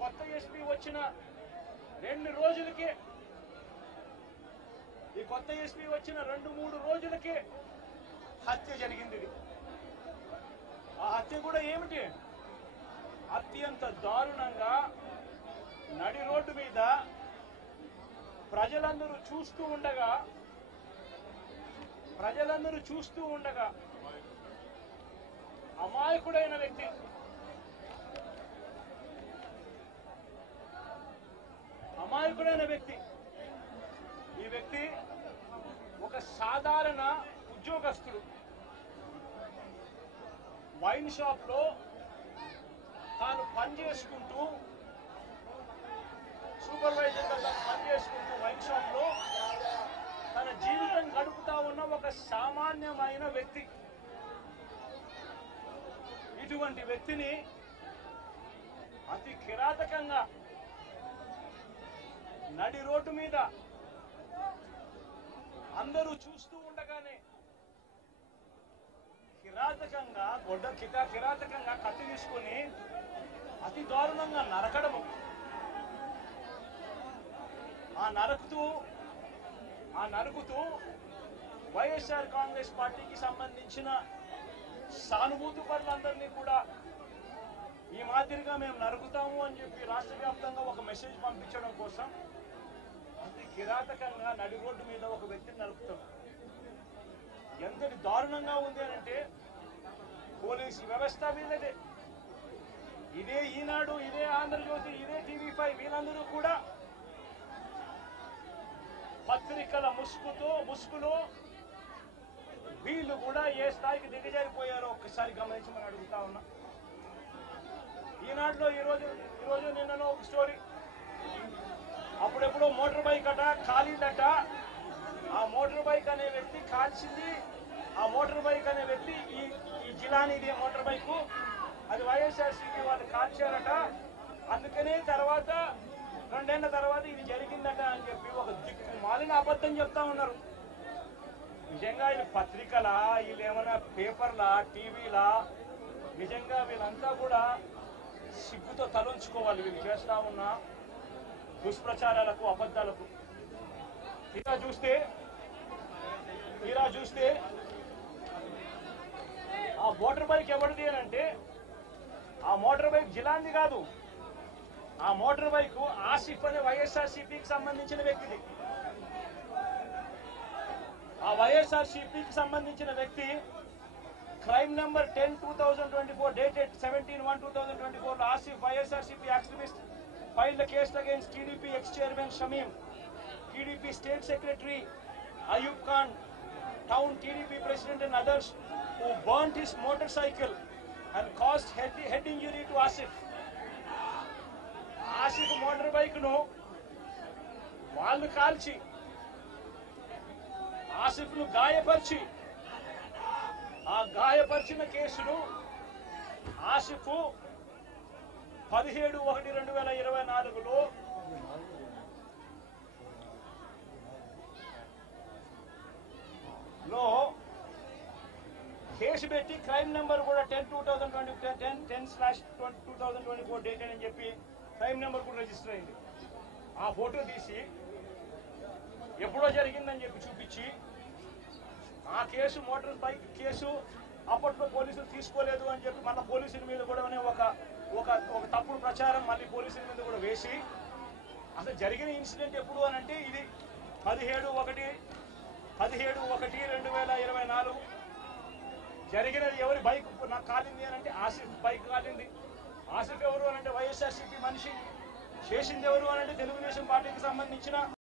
కొత్త ఎస్పీ వచ్చిన 2 రోజులకి, ఈ కొత్త ఎస్పీ వచ్చిన 2-3 రోజులకి హత్య జరిగింది. ఆ హత్య కూడా ఏమిటి? అత్యంత దారుణంగా నడి రోడ్డు మీద ప్రజలందరూ చూస్తూ ఉండగా అమాయకుడైన వ్యక్తి, ఈ వ్యక్తి ఒక సాధారణ ఉద్యోగస్తుడు. వైన్ షాప్ లో తాను పనిచేసుకుంటూ, సూపర్వైజర్ గా తాను పనిచేసుకుంటూ వైన్ షాప్ లో తన జీవితం గడుపుతా ఉన్న ఒక సామాన్యమైన వ్యక్తి. ఇటువంటి వ్యక్తిని అతి కిరాతకంగా నడి రోడ్డు మీద అందరూ చూస్తూ ఉండగానే కిరాతకంగా కత్తి తీసుకొని అతి దారుణంగా నరకడము. ఆ నరుకుతూ వైఎస్ఆర్ కాంగ్రెస్ పార్టీకి సంబంధించిన సానుభూతి పరులందరినీ కూడా ఈ మాదిరిగా మేము నరుకుతాము అని చెప్పి రాష్ట్ర వ్యాప్తంగా ఒక మెసేజ్ పంపించడం కోసం అతి కిరాతకంగా నడి రోడ్డు మీద ఒక వ్యక్తిని నరుకుతాం. ఎంతటి దారుణంగా ఉంది అంటే పోలీసు వ్యవస్థ మీదదే, ఇదే ఈనాడు, ఇదే ఆంధ్రజ్యోతి, ఇదే టీవీ5 వీళ్ళందరూ కూడా పత్రికల ముసుగులో వీళ్ళు కూడా ఏ స్థాయికి దిగజారిపోయారో ఒక్కసారి గమనించమని అడుగుతా ఉన్నా. ఈనాడులో ఈరోజు నిన్నలో ఒక స్టోరీ, అప్పుడెప్పుడో మోటార్ బైక్ అట కాలిందట. ఆ మోటార్ బైక్ అనే వ్యక్తి కాల్చింది. ఆ మోటార్ బైక్ అనే వ్యక్తి ఈ జిలానీది మోటార్ బైక్, అది వైఎస్ఆర్సీపీ వాళ్ళు కాల్చారట. అందుకనే 2 ఏళ్ల తర్వాత ఇది జరిగిందట అని చెప్పి ఒక దిక్కుమాలిన అబద్ధం చెప్తా ఉన్నారు. నిజంగా ఇది పత్రికలా, వీళ్ళు ఏమైనా పేపర్లా, టీవీలా? నిజంగా వీళ్ళంతా కూడా సిగ్గుతో తలంచుకోవాలి వీళ్ళు చేస్తా ఉన్న దుష్ప్రచారాలకు, అబద్ధాలకు. తీరా చూస్తే ఆ మోటార్ బైక్ ఎవరిది అని అంటే, ఆ మోటార్ బైక్ జిలాంది కాదు. ఆ మోటార్ బైక్ ఆసిఫ్ అనే వైఎస్ఆర్సీపీకి సంబంధించిన వ్యక్తిది. ఆ వైఎస్ఆర్సీపీకి సంబంధించిన వ్యక్తి క్రైమ్ నెంబర్ 10/2024 dated 17/1/2024 లో Asif YSRCP activist filed the case against TDP ex-chairman Shamim, TDP state secretary Ayub Khan, town TDP president and others who burnt his motorcycle and caused head injury to Asif. Asif motor bike ను వాళ్ళు కాల్చి ఆసిఫ్ ను గాయపరిచి, ఆ గాయపరిచిన కేసును Asif 17/1/2024లో case పెట్టి crime number కూడా 10/2024 dated అని చెప్పి క్రైమ్ నెంబర్ కూడా రిజిస్టర్ అయింది. ఆ ఫోటో తీసి ఎప్పుడో జరిగిందని చెప్పి చూపించి, ఆ కేసు మోటార్ బైక్ కేసు అప్పట్లో పోలీసులు తీసుకోలేదు అని చెప్పి మళ్ళీ పోలీసుల మీద కూడా ఒక తప్పుడు ప్రచారం మళ్ళీ పోలీసుల మీద కూడా వేసి, అసలు జరిగిన ఇన్సిడెంట్ ఎప్పుడు అని అంటే ఇది 17/1/2024 జరిగినది. ఎవరి బైక్ నాకు కాలింది అని అంటే ఆసిఫ్ బైక్ కాలింది. ఆసిఫ్ ఎవరు అని అంటే వైఎస్ఆర్సీపీ మనిషి. చేసింది ఎవరు అని అంటే తెలుగుదేశం పార్టీకి సంబంధించిన